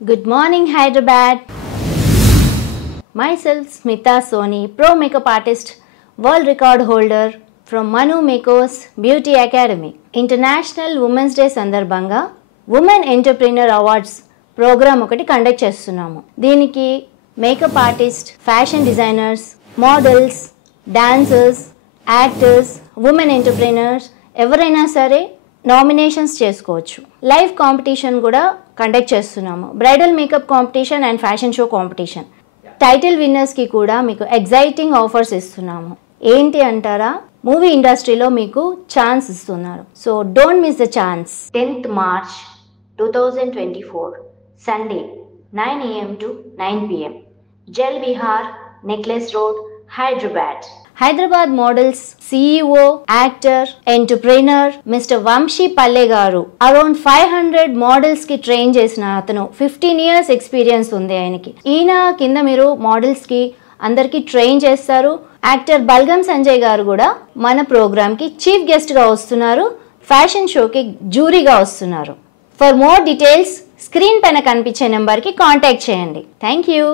Good morning, Hyderabad. Myself, Smita Soni, pro makeup artist, world record holder from Manu Makers Beauty Academy. International Women's Day సందర్భంగా Women Entrepreneur Awards program ఒకటి conduct చేస్తున్నాము. దీనికి makeup artist, fashion designers, models, dancers, actors, women entrepreneurs ఎవరైనా సరే nominations చేసుకోవచ్చు. Live competition కూడా conduct చేస్తున్నాము. Bridal makeup competition and fashion show competition. Title విన్నర్స్కి కూడా మీకు ఎగ్జైటింగ్ ఆఫర్స్ ఇస్తున్నాము. ఏంటి అంటారా? మూవీ ఇండస్ట్రీలో మీకు ఛాన్స్ ఇస్తున్నారు. So don't miss the chance. 10th March 2024 Sunday 9 AM to 9 PM Jal Vihar, Necklace Road, Hyderabad. Hyderabad models CEO, actor, entrepreneur mister Vamsi Palle garu around 500 models కి ట్రైన్ చేసిన అతను. 15 years ఎక్స్పీరియన్స్ ఉంది ఆయనకి. ఈయన కింద మీరు మోడల్స్ కి అందరికి ట్రైన్ చేస్తారు. యాక్టర్ బల్గం సంజయ్ గారు కూడా మన ప్రోగ్రామ్ కి చీఫ్ గెస్ట్ గా వస్తున్నారు. ఫ్యాషన్ షోకి జ్యూరీగా వస్తున్నారు. ఫర్ మోర్ డీటెయిల్స్ స్క్రీన్ పైన కనిపించే నెంబర్కి కాంటాక్ట్ చేయండి. Thank you.